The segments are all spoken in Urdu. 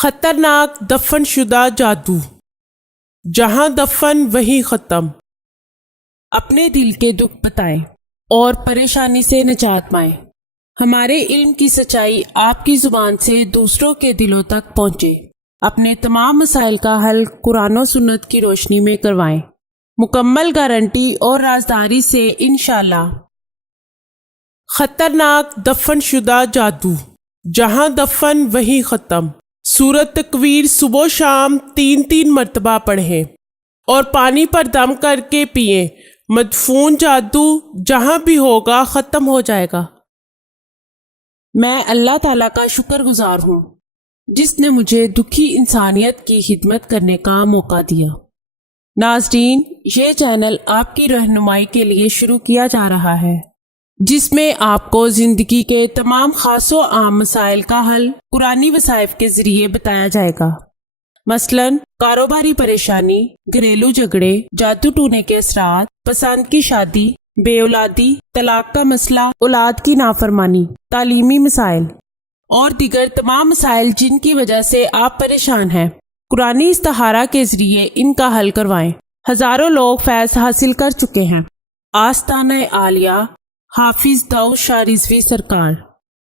خطرناک دفن شدہ جادو، جہاں دفن وہیں ختم۔ اپنے دل کے دکھ بتائیں اور پریشانی سے نجات پائیں۔ ہمارے علم کی سچائی آپ کی زبان سے دوسروں کے دلوں تک پہنچے۔ اپنے تمام مسائل کا حل قرآن و سنت کی روشنی میں کروائیں، مکمل گارنٹی اور رازداری سے انشاءاللہ۔ خطرناک دفن شدہ جادو، جہاں دفن وہیں ختم۔ سورۃ تکویر صبح و شام 3 مرتبہ پڑھیں اور پانی پر دم کر کے پئیں۔ مدفون جادو جہاں بھی ہوگا ختم ہو جائے گا۔ میں اللہ تعالیٰ کا شکر گزار ہوں جس نے مجھے دکھی انسانیت کی خدمت کرنے کا موقع دیا۔ ناظرین، یہ چینل آپ کی رہنمائی کے لیے شروع کیا جا رہا ہے، جس میں آپ کو زندگی کے تمام خاص و عام مسائل کا حل قرآنی وظائف کے ذریعے بتایا جائے گا۔ مثلاً کاروباری پریشانی، گھریلو جھگڑے، جادو ٹونے کے اثرات، پسند کی شادی، بے اولادی، طلاق کا مسئلہ، اولاد کی نافرمانی، تعلیمی مسائل اور دیگر تمام مسائل جن کی وجہ سے آپ پریشان ہیں، قرآنی استخارہ کے ذریعے ان کا حل کروائیں۔ ہزاروں لوگ فیض حاصل کر چکے ہیں۔ آستانہ عالیہ حافظ داؤد شاہ رضوی سرکار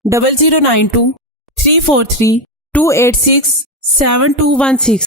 0092 343 286 7216